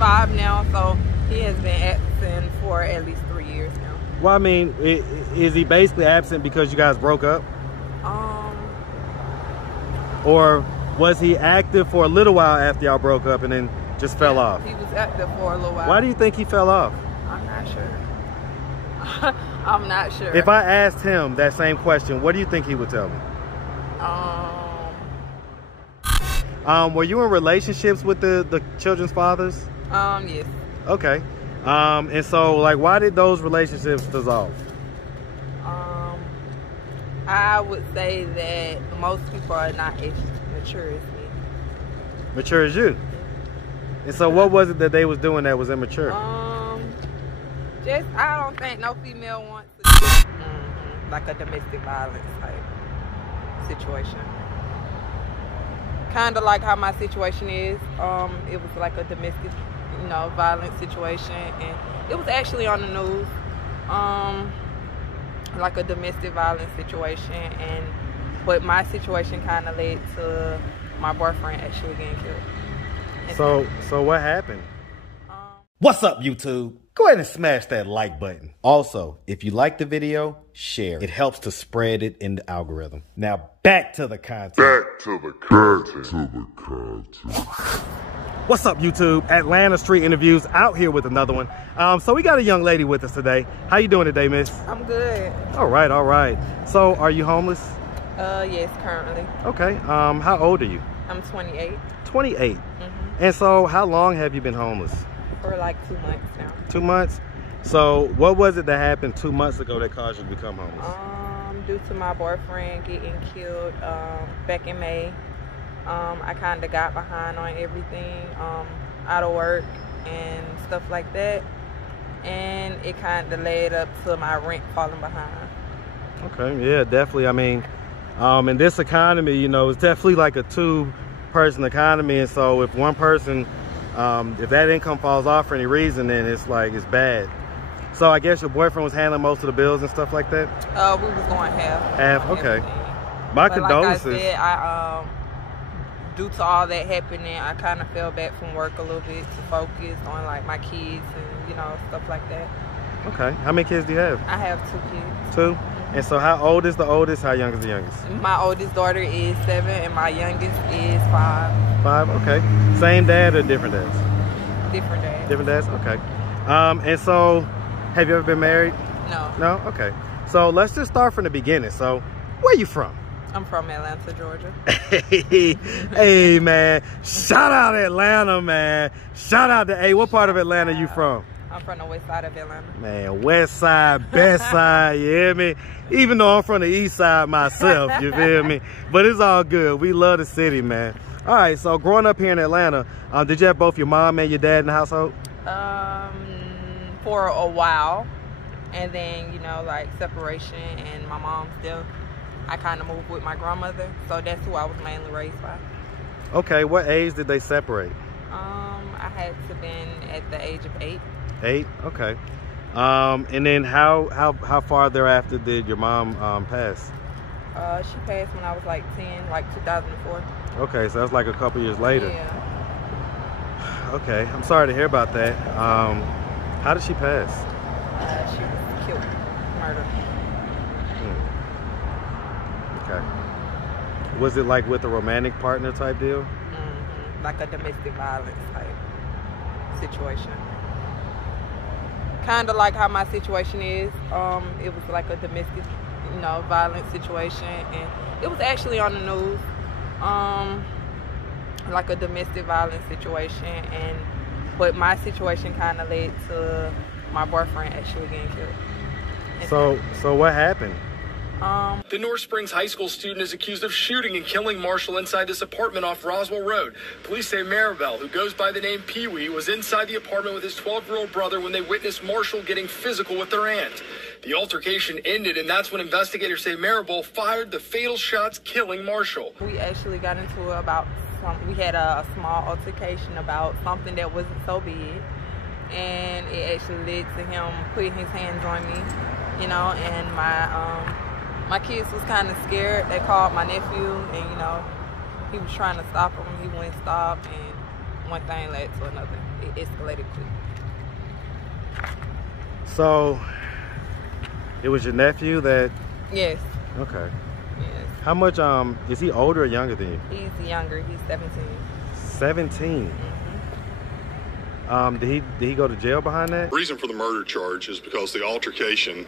5 now, so he has been absent for at least 3 years now. Well, I mean, is he basically absent because you guys broke up? Or was he active for a little while after y'all broke up and then just fell off? He was active for a little while. Why do you think he fell off? I'm not sure. I'm not sure. If I asked him that same question, what do you think he would tell me? Were you in relationships with the children's fathers? Yes. Okay. And so, like, why did those relationships dissolve? I would say that most people are not as mature as me. Mature as you? And so what was it that they was doing that was immature? Just, I don't think no female wants to like a domestic violence type situation. Kind of like how my situation is. It was like a domestic, violence situation, and it was actually on the news. Like a domestic violence situation, but my situation kind of led to my boyfriend actually getting killed. So what happened? What's up, YouTube? Go ahead and smash that like button. Also, if you like the video, share. It helps to spread it in the algorithm. Now back to the content. What's up, YouTube? Atlanta Street Interviews out here with another one. So we got a young lady with us today. How you doing today, miss? I'm good. All right. So are you homeless? Yes, currently. Okay. How old are you? I'm 28. 28. And so how long have you been homeless? For like 2 months now. 2 months? So what was it that happened 2 months ago that caused you to become homeless? Due to my boyfriend getting killed back in May. I kind of got behind on everything, out of work and stuff like that, and it kind of led up to my rent falling behind. Okay, yeah, definitely. I mean, in this economy, it's definitely like a two-person economy, and so if one person, if that income falls off for any reason, then it's bad. So I guess your boyfriend was handling most of the bills and stuff like that? We was going half. Half, okay. Everything. My but condolences. Like I said, due to all that happening, I kind of fell back from work a little bit to focus on like my kids and stuff like that. Okay. How many kids do you have? I have 2 kids. 2? And so how old is the oldest? How young is the youngest? My oldest daughter is 7 and my youngest is 5. 5? Okay. Same dad or different dads? Different dads. Different dads? Okay. And so have you ever been married? No. No? Okay. So let's just start from the beginning. So where are you from? I'm from Atlanta, Georgia. Hey, man. Shout out Atlanta, man. Shout out to, what part of Atlanta you from? I'm from the west side of Atlanta. Man, west side, best side, you hear me? Even though I'm from the east side myself, you feel me? But it's all good. We love the city, man. All right, so growing up here in Atlanta, did you have both your mom and your dad in the household? For a while. And then, like separation and my mom's death. I kind of moved with my grandmother, so that's who I was mainly raised by. Okay, what age did they separate? I had to been at the age of 8. 8? Okay. And then how far thereafter did your mom pass? She passed when I was like 10, like 2004. Okay, so that's like a couple years later. Yeah. Okay, I'm sorry to hear about that. How did she pass? She was killed, murdered. Okay. Was it like with a romantic partner type deal? Like a domestic violence type situation. Kind of like how my situation is. It was like a domestic, violence situation, and it was actually on the news. Like a domestic violence situation, but my situation kind of led to my boyfriend actually getting killed. So what happened? The North Springs High School student is accused of shooting and killing Marshall inside this apartment off Roswell Road. Police say Maribel, who goes by the name Pee Wee, was inside the apartment with his 12-year-old brother when they witnessed Marshall getting physical with their aunt. The altercation ended, and that's when investigators say Maribel fired the fatal shots, killing Marshall. We actually got into it we had a small altercation about something that wasn't so big, and it actually led to him putting his hands on me, and my kids was kind of scared. They called my nephew, and he was trying to stop him. He wouldn't stop, and one thing led to another. It it escalated quick. So, it was your nephew that... Yes. Okay. Yes. How much, is he older or younger than you? He's younger. He's 17. 17? Did he go to jail behind that? The reason for the murder charge is because the altercation,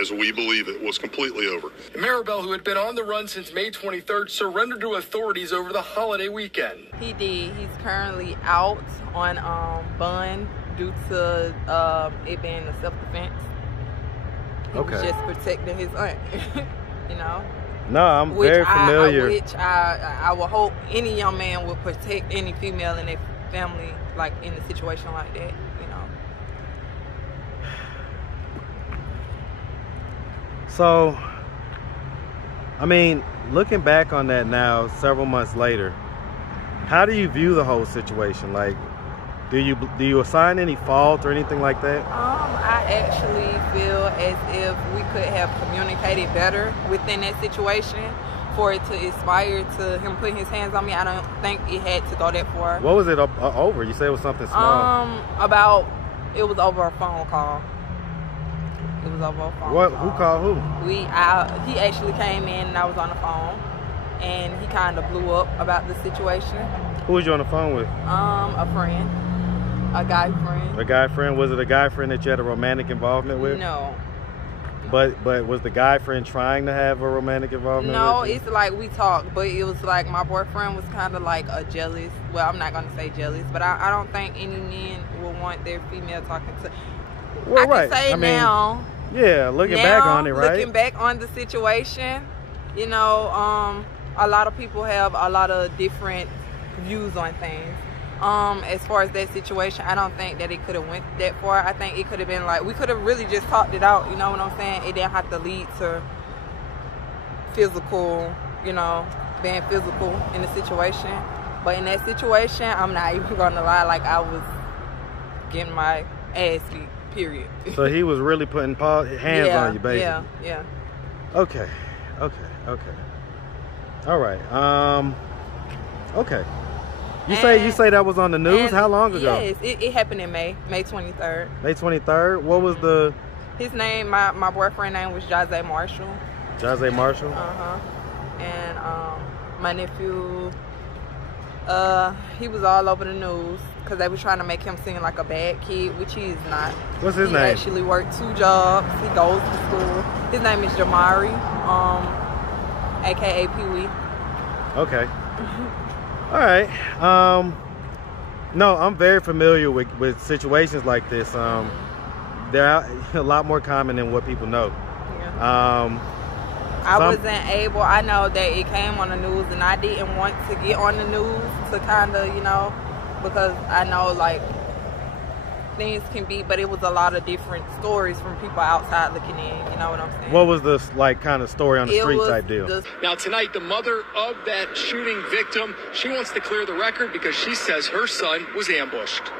as we believe it, was completely over. Maribel, who had been on the run since May 23rd, surrendered to authorities over the holiday weekend. He did. He's currently out on bond due to it being a self-defense. He was just protecting his aunt, you know? No, I'm very familiar. I would hope any young man would protect any female in their family, like in a situation like that, you know. So, I mean, looking back on that now, several months later, how do you view the whole situation? Like, do you assign any fault or anything like that? I actually feel as if we could have communicated better within that situation for it to inspire to him putting his hands on me. I don't think it had to go that far. What was it over? You said it was something small. It was over a phone call. It was over a phone call. Who called who? He actually came in and I was on the phone, and he kind of blew up about the situation. Who was you on the phone with? A friend. A guy friend. A guy friend? Was it a guy friend that you had a romantic involvement with? No. But was the guy friend trying to have a romantic involvement No, with you? it's like we talked, but it was like my boyfriend was kind of like a jealous. Well, I'm not going to say jealous, but I don't think any men would want their female talking to. Well, I can say now. Yeah, looking back on it, right? Looking back on the situation, you know, a lot of people have a lot of different views on things. As far as that situation, I don't think that it could have went that far. I think it could have been like, we could have really just talked it out, you know what I'm saying? It didn't have to lead to physical, you know, being physical in the situation. But in that situation, I'm not even gonna lie, like I was getting my ass beat, period. So he was really putting hands on you, basically. Yeah. Okay. All right. Okay. You say that was on the news? How long ago? Yes, it happened in May 23rd. May 23rd? What was his name, my boyfriend's name was Jose Marshall. Jose Marshall? And my nephew, he was all over the news because they were trying to make him seem like a bad kid, which he is not. What's his name? He actually worked 2 jobs. He goes to school. His name is Jamari, aka Pee Wee. Okay. All right. No, I'm very familiar with situations like this. They're a lot more common than what people know. Yeah. I wasn't able, I know that it came on the news and I didn't want to get on the news to kind of, you know, because I know like things can be, but it was a lot of different stories from people outside looking in, you know what I'm saying? What was the like kind of story on the street type deal? Now tonight, the mother of that shooting victim, she wants to clear the record because she says her son was ambushed.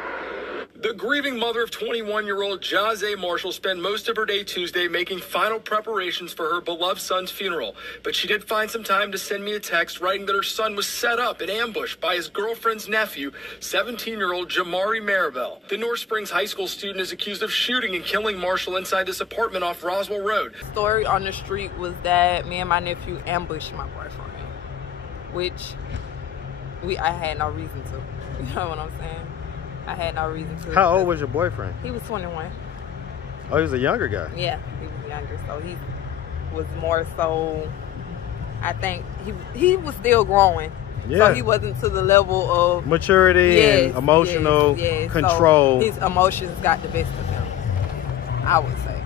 The grieving mother of 21-year-old Jose Marshall spent most of her day Tuesday making final preparations for her beloved son's funeral. But she did find some time to send me a text writing that her son was set up and ambushed by his girlfriend's nephew, 17-year-old Jamari Maribel. The North Springs high school student is accused of shooting and killing Marshall inside this apartment off Roswell Road. The story on the street was that me and my nephew ambushed my boyfriend, which I had no reason to. You know what I'm saying? I had no reason to. How old was your boyfriend? He was 21. Oh, he was a younger guy. Yeah, he was younger, so he was more so. I think he was still growing. Yeah. So he wasn't to the level of maturity and emotional control. So his emotions got the best of him, I would say.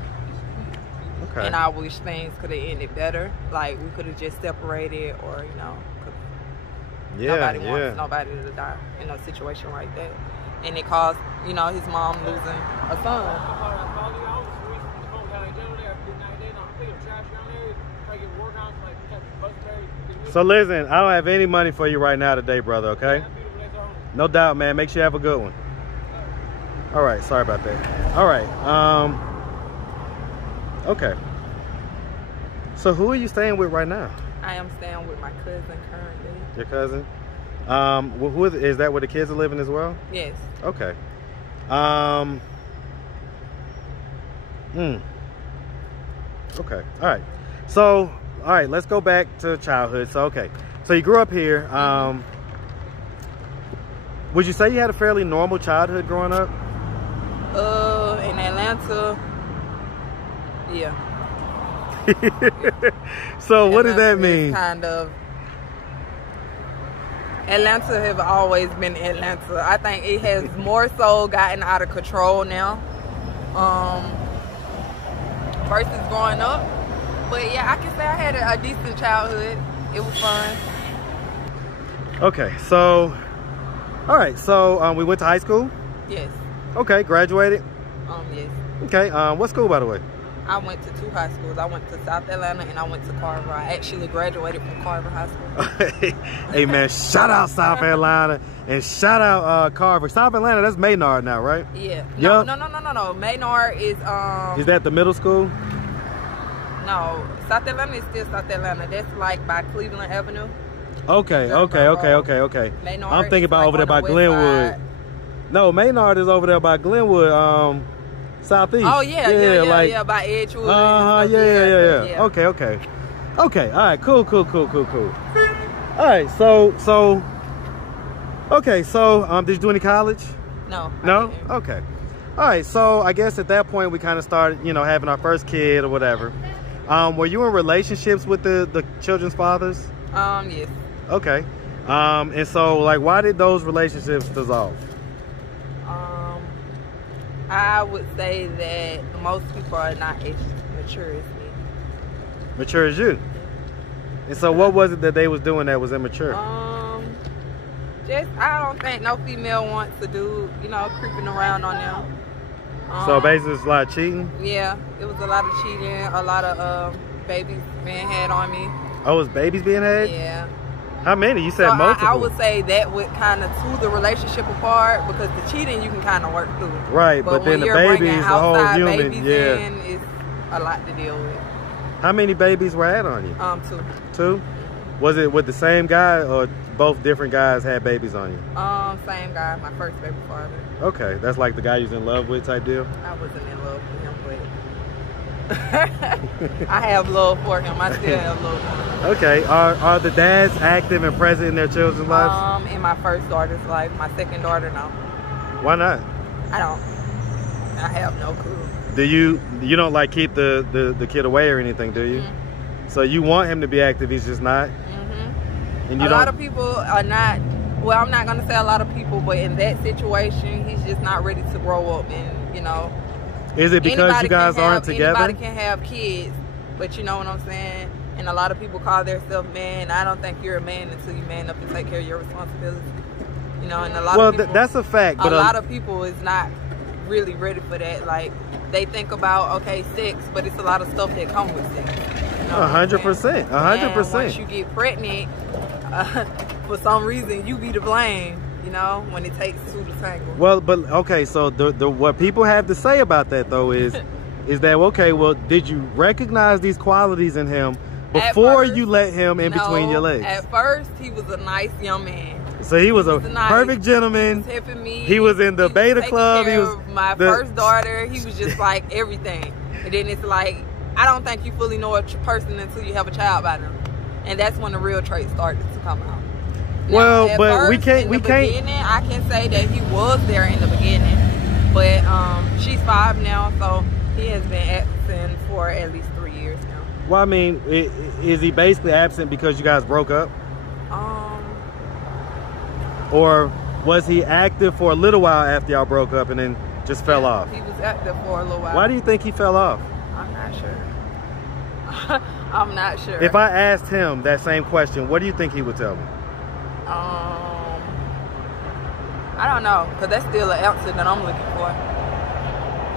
Okay. And I wish things could have ended better. Like we could have just separated, or you know, nobody wants nobody to die in a situation like that. And it caused, you know, his mom losing a son. So listen, I don't have any money for you right now today, brother, okay? No doubt, man. Make sure you have a good one. All right, sorry about that. All right, okay. So who are you staying with right now? I am staying with my cousin currently. Your cousin? Who is that where the kids are living as well? Yes. Okay. Okay. All right. So, all right, let's go back to childhood. So, okay. So you grew up here. Would you say you had a fairly normal childhood growing up? In Atlanta, yeah. So what does that mean? Kind of. Atlanta have always been Atlanta. I think it has more so gotten out of control now. Versus growing up. But yeah, I can say I had a decent childhood. It was fun. Okay, so, all right, so we went to high school? Yes. Okay, graduated? Yes. Okay, what school, by the way? I went to 2 high schools. I went to South Atlanta and I went to Carver. I actually graduated from Carver High School. Hey man, shout out South Atlanta and shout out Carver. South Atlanta, that's Maynard now, right? Yeah. Yep. No. Maynard is Is that the middle school? No, South Atlanta is still South Atlanta. That's like by Cleveland Avenue. Okay. Maynard I'm thinking about like over there by on the west Glenwood. side. No, Maynard is over there by Glenwood, southeast. Oh yeah, by Edgewood. Yeah. Okay. All right, cool. All right, so okay, so did you do any college? No. No? Okay. All right, so I guess at that point we kind of started, you know, having our first kid or whatever. Were you in relationships with the children's fathers? Yes. Okay. And so, like, why did those relationships dissolve? I would say that most people are not as mature as me. Mature as you? And so what was it that they was doing that was immature? Just, I don't think no female wants a dude, you know, creeping around on them. So basically it's a lot of cheating? Yeah, it was a lot of cheating, a lot of babies being had on me. Oh, was babies being had? Yeah. How many? You said so multiple. I would say that would kind of tear the relationship apart because the cheating you can kind of work through. Right, but then the babies, the whole human, in, it's a lot to deal with. How many babies were had on you? 2. 2? Was it with the same guy or both different guys had babies on you? Same guy, my first baby father. Okay, that's like the guy you was in love with type deal? I wasn't in love with him, but I have love for him. I still have love for him. Okay, are the dads active and present in their children's lives? In my first daughter's life. My second daughter, no. Why not? I have no clue. Do you don't keep the kid away or anything, do you? Mm-hmm. So you want him to be active, he's just not? Mm-hmm. And a lot of people are not, well, I'm not going to say a lot of people, but in that situation, he's just not ready to grow up and, you know. Is it because you guys aren't together? Anybody can have kids, but you know what I'm saying? And a lot of people call themselves men. I don't think you're a man until you man up and take care of your responsibilities. You know, and a lot of people, that's a fact. But a lot of people is not really ready for that. Like, they think about, okay, sex, but it's a lot of stuff that comes with sex. 100%. 100%. Once you get pregnant, for some reason, you be to blame. You know, when it takes 2 to tangle. Well, but okay, so the what people have to say about that though is that okay? Well, did you recognize these qualities in him before you let him in between your legs? At first, he was a nice young man. So he was a perfect gentleman. He was helping me. He was in the beta club. He was my first daughter. He was just like everything. And then it's like, I don't think you fully know a person until you have a child by them, and that's when the real traits started to come out. Now, well, but first, we can't. I can say that he was there in the beginning, but she's 5 now, so he has been absent for at least 3 years now. Well, I mean, is he basically absent because you guys broke up? Or was he active for a little while after y'all broke up and then just fell off? He was active for a little while. Why do you think he fell off? I'm not sure. I'm not sure. If I asked him that same question, what do you think he would tell me? I don't know, because that's still an answer that I'm looking for.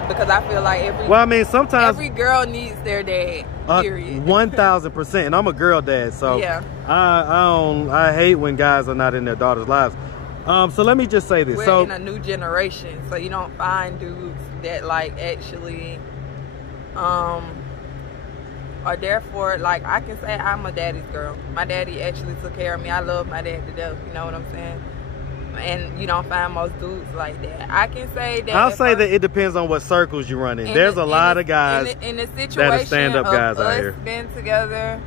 Because I feel like sometimes every girl needs their dad. Period. 1,000%. And I'm a girl dad, so yeah. I hate when guys are not in their daughters' lives. So let me just say this. We're in a new generation, so you don't find dudes that like actually are there for, like, I can say I'm a daddy's girl. My daddy actually took care of me. I love my dad to death. You know what I'm saying? And you don't find most dudes like that. I can say that. I'll say that it depends on what circles you run in. There's a lot of guys in the situation that are stand-up guys of out us here. Being together,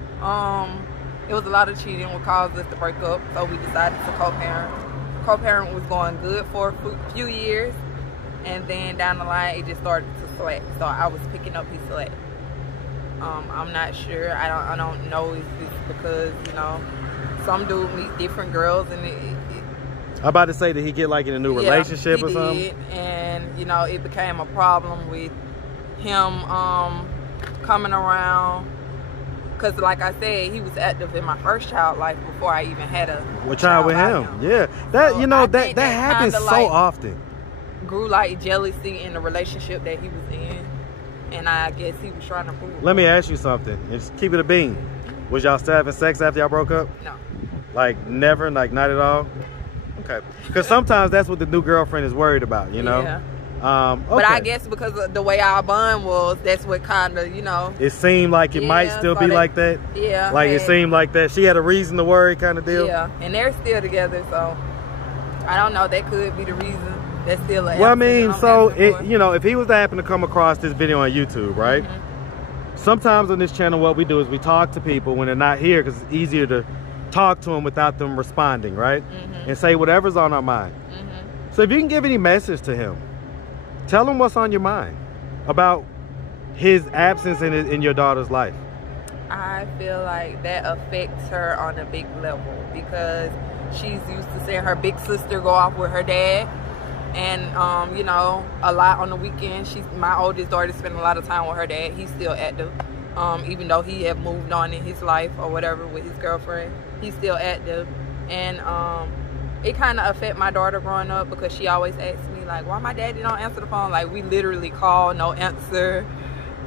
it was a lot of cheating, what caused us to break up. So we decided to co-parent. Co-parent was going good for a few years, and then down the line it just started to slack. So I was picking up his slack. I'm not sure. I don't know if it's because, you know, some dudes meet different girls and I'm about to say, did he get like in a new relationship or something? Did, and you know, it became a problem with him coming around. Cause like I said, he was active in my first child life before I even had a child with him. Yeah, that so you know that happens so like often. Grew like jealousy in the relationship that he was in, and I guess he was trying to prove. Let me ask you something, and just keep it a bean. Was y'all still having sex after y'all broke up? No. Like never, like not at all. Okay, because sometimes that's what the new girlfriend is worried about, you know. Yeah. Okay. But I guess because of the way our bond was, that's what kind of, you know. It seemed like it might still be like that. Yeah. Like it seemed like that. She had a reason to worry, kind of deal. Yeah, and they're still together, so I don't know. That could be the reason. That's still. Well, I mean, so you know, if he was to happen to come across this video on YouTube, right? Sometimes on this channel, what we do is we talk to people when they're not here because it's easier to talk to them without them responding, right? And say whatever's on our mind. So if you can give any message to him, tell him what's on your mind about his absence in your daughter's life. I feel like that affects her on a big level because she's used to seeing her big sister go off with her dad, and you know, a lot on the weekend. My oldest daughter spending a lot of time with her dad. He's still active, even though he have moved on in his life or whatever with his girlfriend. He's still active, and it kind of affect my daughter growing up because she always asks me like, why my daddy don't answer the phone? Like, we literally call, no answer,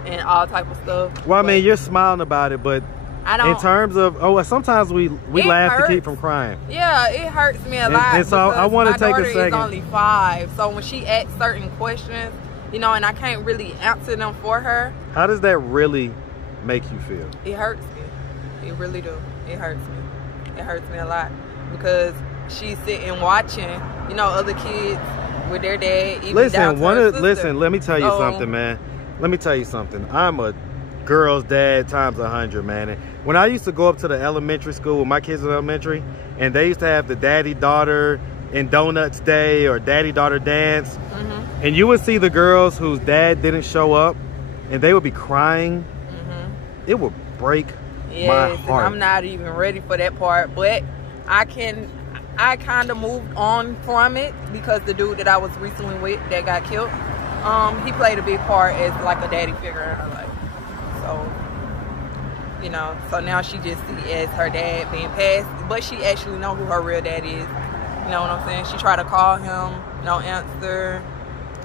and all type of stuff. Well, I mean, you're smiling about it, but I don't, in terms of, sometimes we laugh to keep from crying. Yeah, it hurts me a lot. And so I want to take a second. My daughter is only 5, so when she asks certain questions, you know, and I can't really answer them for her. How does that really make you feel? It hurts me. It really do. It hurts me. It hurts me a lot because she's sitting watching, you know, other kids with their dad. Even Listen, let me tell you something, man. Let me tell you something. I'm a girl's dad times 100, man. And when I used to go up to the elementary school with my kids in elementary, and they used to have the daddy-daughter and donuts day or daddy-daughter dance, and you would see the girls whose dad didn't show up, and they would be crying. It would break my heart. I'm not even ready for that part, but I kind of moved on from it because the dude that I was recently with that got killed, he played a big part as like a daddy figure in her life. So, you know, so now she just see as her dad being passed, but she actually know who her real dad is. You know what I'm saying? She tried to call him, no answer.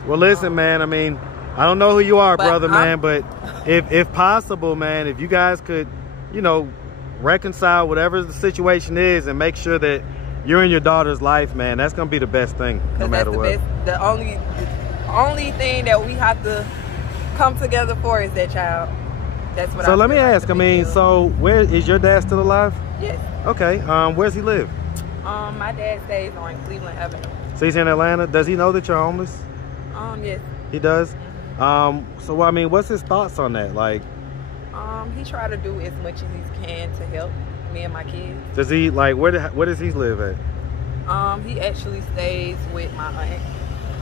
Well, listen, man, I mean, I don't know who you are, brother, man, but if possible, man, if you guys could, you know, reconcile whatever the situation is and make sure that you're in your daughter's life, man, that's gonna be the best thing, no matter what. The only thing that we have to come together for is that child. That's what. So let me ask. I mean, so where is your dad still alive? Yes. Okay. Where's he live? My dad stays on Cleveland Avenue. So he's in Atlanta. Does he know that you're homeless? Yes. He does. So I mean, what's his thoughts on that? Like, he try to do as much as he can to help me and my kids. Does he like where does he live at? He actually stays with my aunt.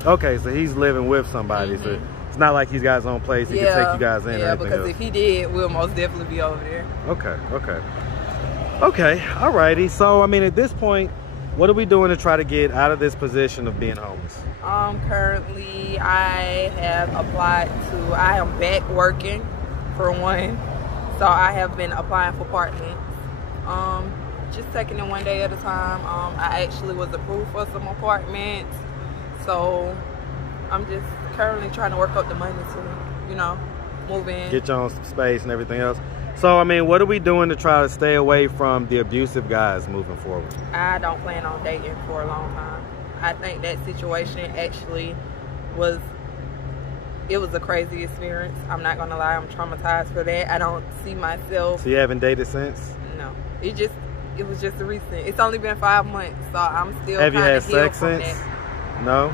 Okay, so he's living with somebody. So it's not like he's got his own place. He can take you guys in. Yeah, because if he did, we'll most definitely be over there. Okay. Alrighty. So I mean, at this point, what are we doing to try to get out of this position of being homeless? Currently, I have applied to. I am back working, for one. So I have been applying for apartments. Just taking it one day at a time. I actually was approved for some apartments. So I'm just currently trying to work up the money to, you know, move in. Get your own space and everything else. So, I mean, what are we doing to try to stay away from the abusive guys moving forward? I don't plan on dating for a long time. I think that situation actually was a crazy experience. I'm not gonna lie, I'm traumatized for that. I don't see myself. So you haven't dated since? No. It just, It was just recent. It's only been 5 months, so I'm still Have you kind had of healed sex from since? that. No?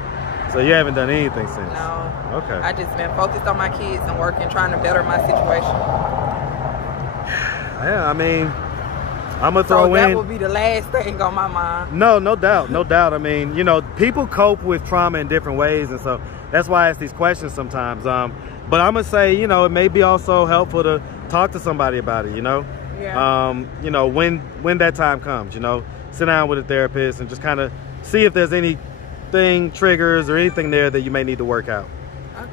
So you haven't done anything since? No. Okay. I just been focused on my kids and working, trying to better my situation. Yeah, I mean, I'm going to throw in. So that will be the last thing on my mind. No, no doubt, no doubt. I mean, you know, people cope with trauma in different ways, and so that's why I ask these questions sometimes. But I'm going to say, you know, it may be also helpful to talk to somebody about it, you know? Yeah. You know, when that time comes, you know, sit down with a therapist and just kind of see if there's anything, triggers or anything there that you may need to work out.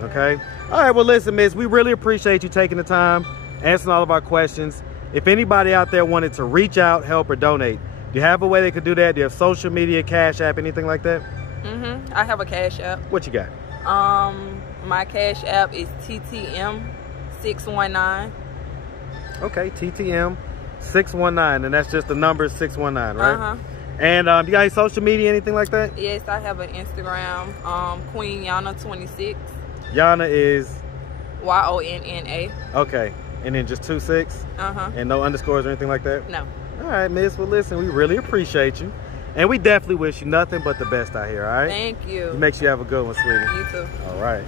Okay? All right, well, listen, miss, we really appreciate you taking the time, answering all of our questions. If anybody out there wanted to reach out, help, or donate, do you have a way they could do that? Do you have social media, Cash App, anything like that? I have a Cash App. What you got? My Cash App is TTM619. Okay, TTM 619, and that's just the number 619, right? And you got any social media, anything like that? Yes, I have an Instagram, Queen Yana 26. Yana is YONNA. okay, and then just 26. And no underscores or anything like that. No. All right, miss. Well, listen, we really appreciate you, and we definitely wish you nothing but the best out here. All right. Thank you. It makes you have a good one, sweetie. You too. All right.